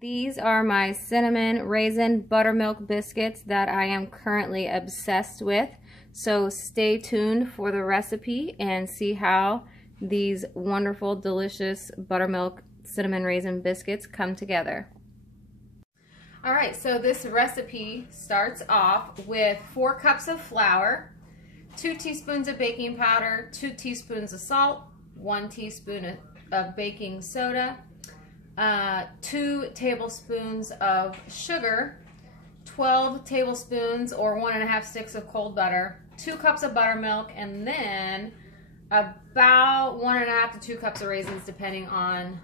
These are my cinnamon raisin buttermilk biscuits that I am currently obsessed with. So stay tuned for the recipe and see how these wonderful, delicious buttermilk cinnamon raisin biscuits come together. All right, so this recipe starts off with 4 cups of flour, 2 teaspoons of baking powder, 2 teaspoons of salt, 1 teaspoon of baking soda, 2 tablespoons of sugar, 12 tablespoons or 1½ sticks of cold butter, 2 cups of buttermilk, and then about 1½ to 2 cups of raisins, depending on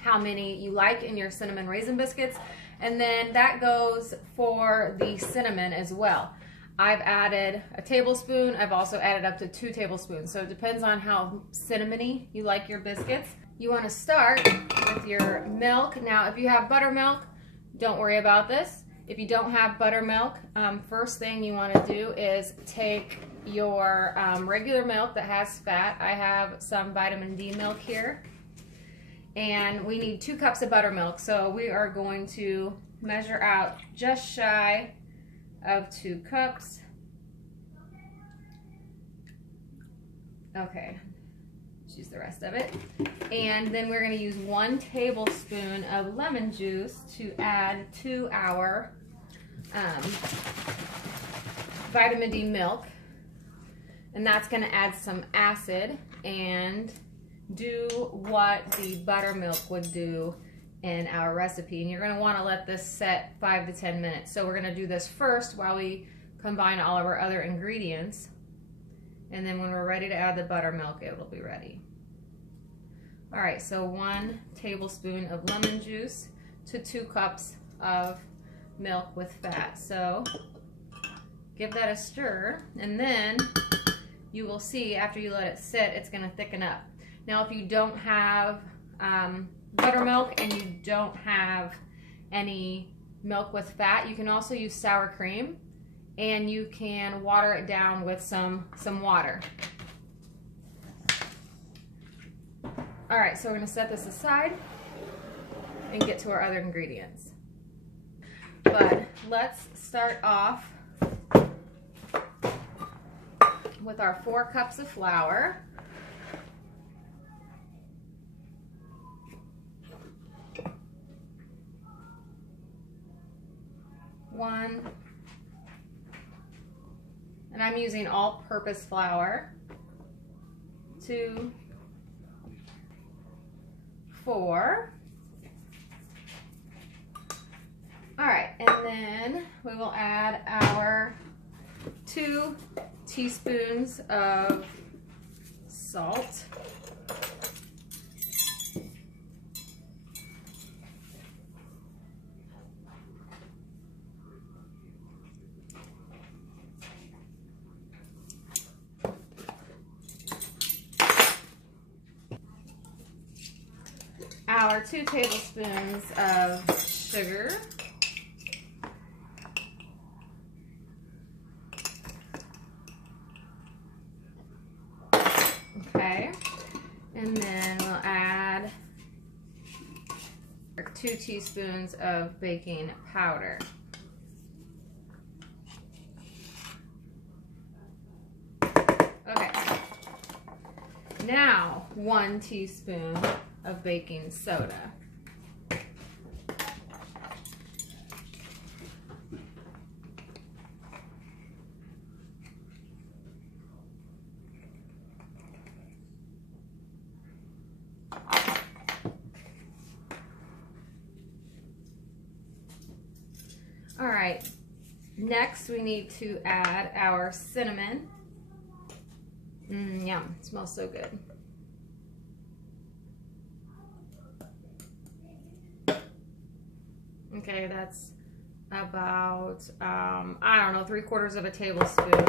how many you like in your cinnamon raisin biscuits. And then that goes for the cinnamon as well. I've added a tablespoon. I've also added up to 2 tablespoons. So it depends on how cinnamony you like your biscuits. You want to start with your milk. Now, if you have buttermilk, don't worry about this. If you don't have buttermilk, first thing you want to do is take your regular milk that has fat. I have some vitamin D milk here. And we need 2 cups of buttermilk. So we are going to measure out just shy of 2 cups. Okay, let's use the rest of it. And then we're going to use 1 tablespoon of lemon juice to add to our vitamin D milk. And that's going to add some acid and do what the buttermilk would do in our recipe. And you're going to want to let this set 5 to 10 minutes. So we're going to do this first while we combine all of our other ingredients. And then when we're ready to add the buttermilk, it will be ready. All right, so 1 tablespoon of lemon juice to 2 cups of milk with fat. So give that a stir, and then you will see after you let it sit, it's going to thicken up. Now, if you don't have buttermilk and you don't have any milk with fat, you can also use sour cream, and you can water it down with some water. All right, so we're going to set this aside and get to our other ingredients. But let's start off with our 4 cups of flour. And I'm using all-purpose flour. 2, 4. All right, and then we will add our 2 teaspoons of salt. Our 2 tablespoons of sugar. Okay, and then we'll add our 2 teaspoons of baking powder. Okay, now 1 teaspoon of baking soda. All right, next we need to add our cinnamon. Yum, it smells so good. Okay, that's about, I don't know, 3/4 of a tablespoon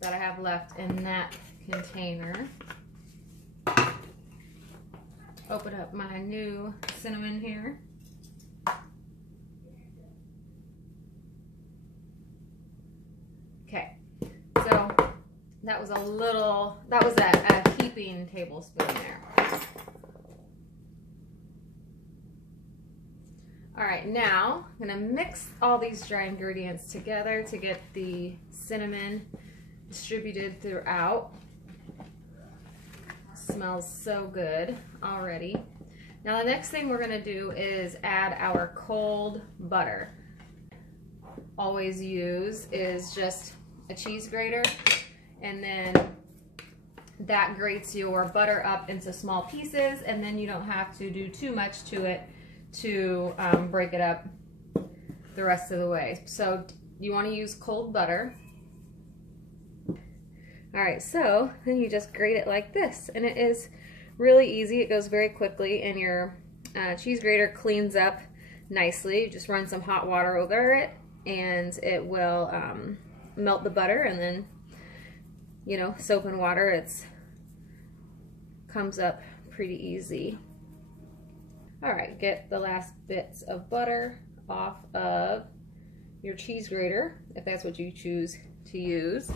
that I have left in that container. Open up my new cinnamon here. Okay, so that was a heaping tablespoon there. All right, now I'm gonna mix all these dry ingredients together to get the cinnamon distributed throughout. Smells so good already. Now the next thing we're gonna do is add our cold butter. Always use is just a cheese grater, and then that grates your butter up into small pieces, and then you don't have to do too much to it to break it up the rest of the way. So you want to use cold butter. All right, so then you just grate it like this, and it is really easy. It goes very quickly, and your cheese grater cleans up nicely. You just run some hot water over it, and it will melt the butter, and then, you know, soap and water, it's comes up pretty easy. All right, get the last bits of butter off of your cheese grater, if that's what you choose to use.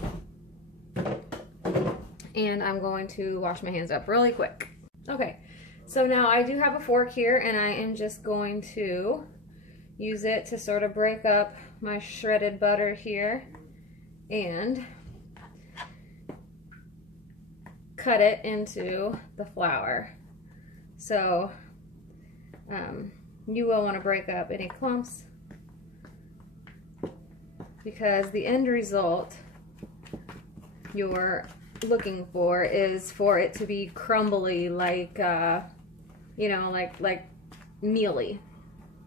And I'm going to wash my hands up really quick. Okay, so now I do have a fork here, and I am just going to use it to sort of break up my shredded butter here and cut it into the flour. So you will want to break up any clumps, because the end result you're looking for is for it to be crumbly, like you know, like mealy.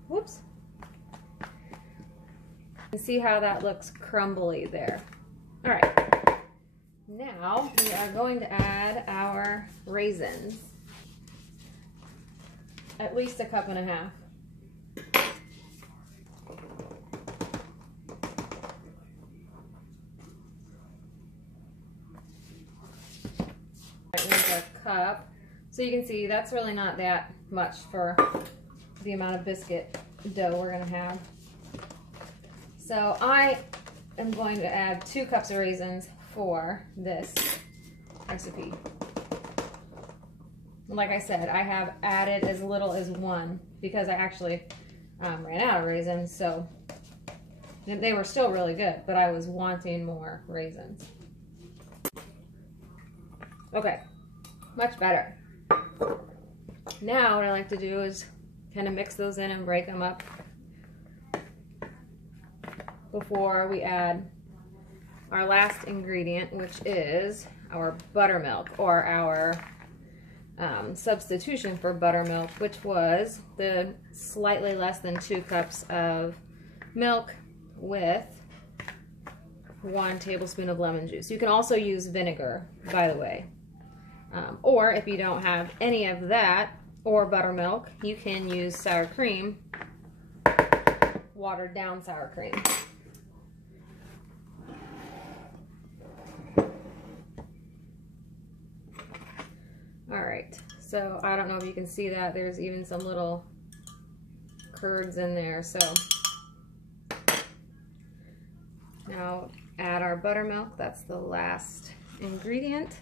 Whoops. And see how that looks crumbly there. All right, now we are going to add our raisins, at least 1.5 cups. There's a cup. So you can see that's really not that much for the amount of biscuit dough we're going to have. So I am going to add 2 cups of raisins for this recipe. Like I said, I have added as little as 1 because I actually ran out of raisins, so they were still really good, but I was wanting more raisins. Okay, much better. Now what I like to do is kind of mix those in and break them up before we add our last ingredient, which is our buttermilk, or our substitution for buttermilk, which was the slightly less than 2 cups of milk with 1 tablespoon of lemon juice. You can also use vinegar, by the way. Or if you don't have any of that or buttermilk, you can use sour cream, watered down sour cream. All right, so I don't know if you can see that. There's even some little curds in there. So now add our buttermilk. That's the last ingredient.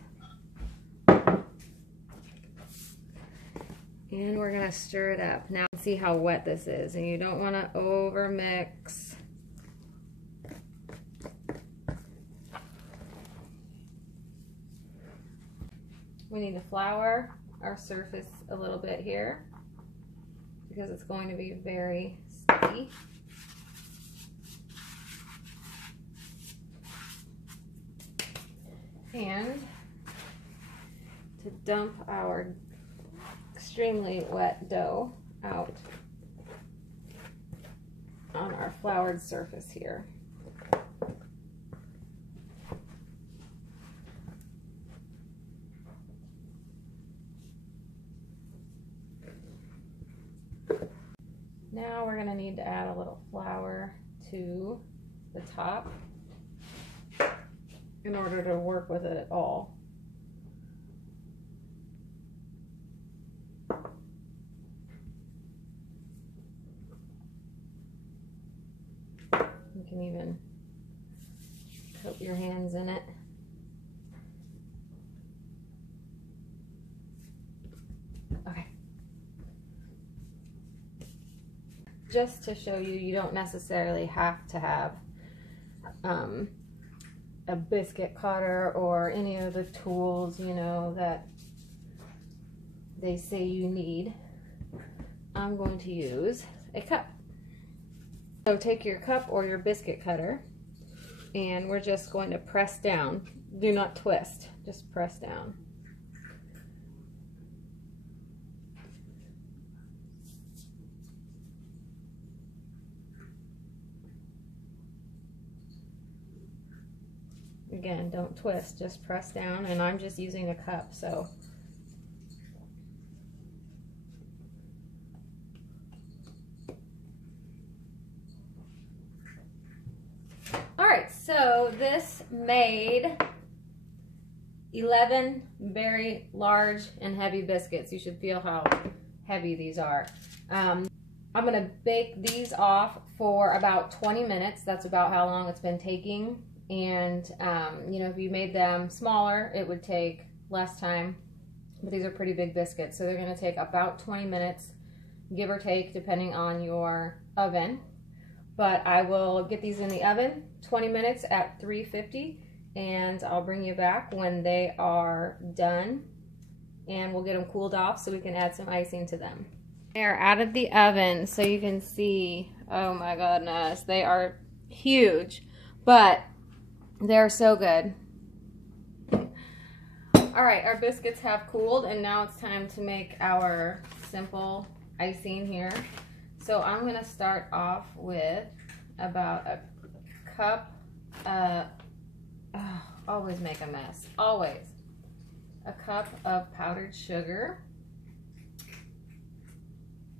And we're gonna stir it up. Now see how wet this is, and you don't wanna over mix. We need to flour our surface a little bit here because it's going to be very sticky. And to dump our extremely wet dough out on our floured surface here. Now we're going to need to add a little flour to the top in order to work with it at all. You can even coat your hands in it. Okay. just to show you, you don't necessarily have to have a biscuit cutter or any of the tools, you know, that they say you need. I'm going to use a cup. So take your cup or your biscuit cutter, and we're just going to press down. Do not twist, just press down. Again, don't twist, just press down, and I'm just using a cup, so. All right, so this made 11 very large and heavy biscuits. You should feel how heavy these are. I'm gonna bake these off for about 20 minutes. That's about how long it's been taking. And you know, if you made them smaller, it would take less time, but these are pretty big biscuits, so they're going to take about 20 minutes, give or take, depending on your oven. But I will get these in the oven 20 minutes at 350, and I'll bring you back when they are done, and we'll get them cooled off so we can add some icing to them. They are out of the oven, so you can see, oh my goodness, they are huge, but they're so good. All right, our biscuits have cooled, and now it's time to make our simple icing here. So I'm gonna start off with about a cup, always make a mess, always. A cup of powdered sugar,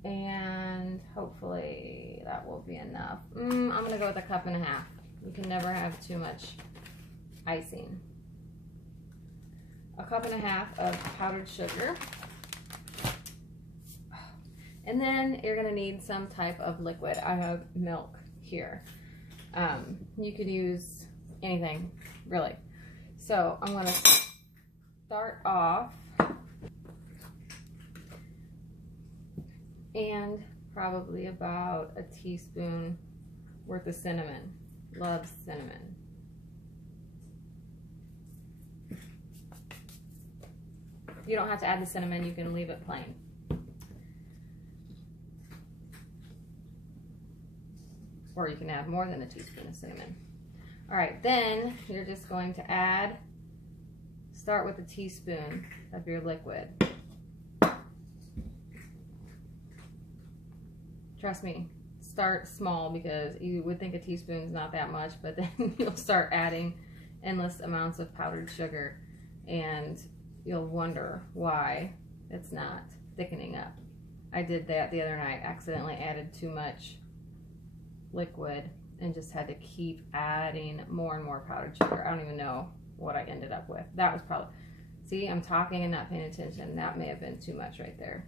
and hopefully that will be enough. I'm gonna go with a cup and a half. You can never have too much icing. A cup and a half of powdered sugar. And then you're gonna need some type of liquid. I have milk here. You could use anything, really. So I'm gonna start off and probably about a teaspoon worth of cinnamon. Loves cinnamon. You don't have to add the cinnamon, you can leave it plain. Or you can add more than a teaspoon of cinnamon. All right, then you're just going to start with a teaspoon of your liquid. Trust me, start small, because you would think a teaspoon is not that much, but then you'll start adding endless amounts of powdered sugar, and you'll wonder why it's not thickening up. I did that the other night, accidentally added too much liquid and just had to keep adding more and more powdered sugar. I don't even know what I ended up with. That was probably, see, I'm talking and not paying attention. That may have been too much right there.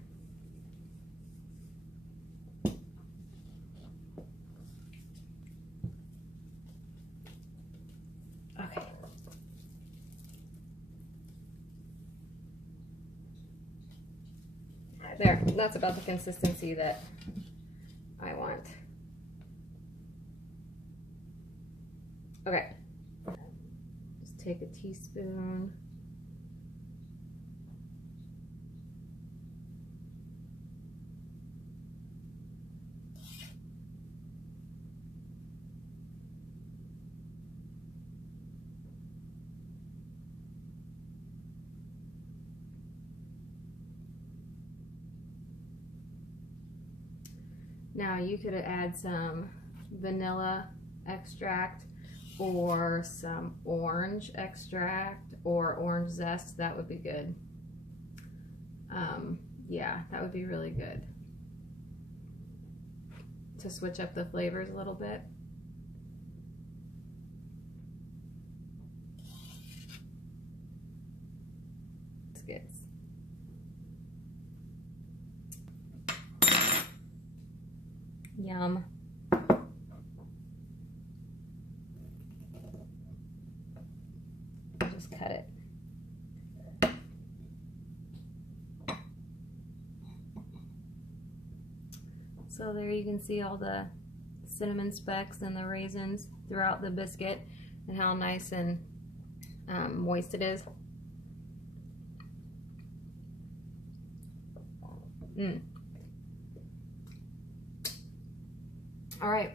Okay. There, that's about the consistency that I want. Okay, just take a teaspoon. Now you could add some vanilla extract or some orange extract or orange zest. That would be good. Yeah, that would be really good to switch up the flavors a little bit. Biscuits. Yum. Just cut it. So there you can see all the cinnamon specks and the raisins throughout the biscuit and how nice and moist it is. All right,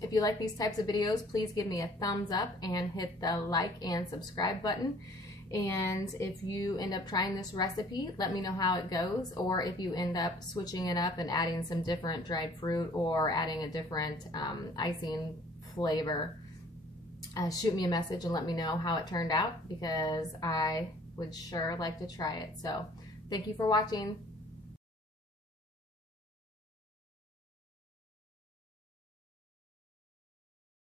if you like these types of videos, please give me a thumbs up and hit the like and subscribe button. And if you end up trying this recipe, let me know how it goes, or if you end up switching it up and adding some different dried fruit or adding a different icing flavor, shoot me a message and let me know how it turned out, because I would sure like to try it. So thank you for watching.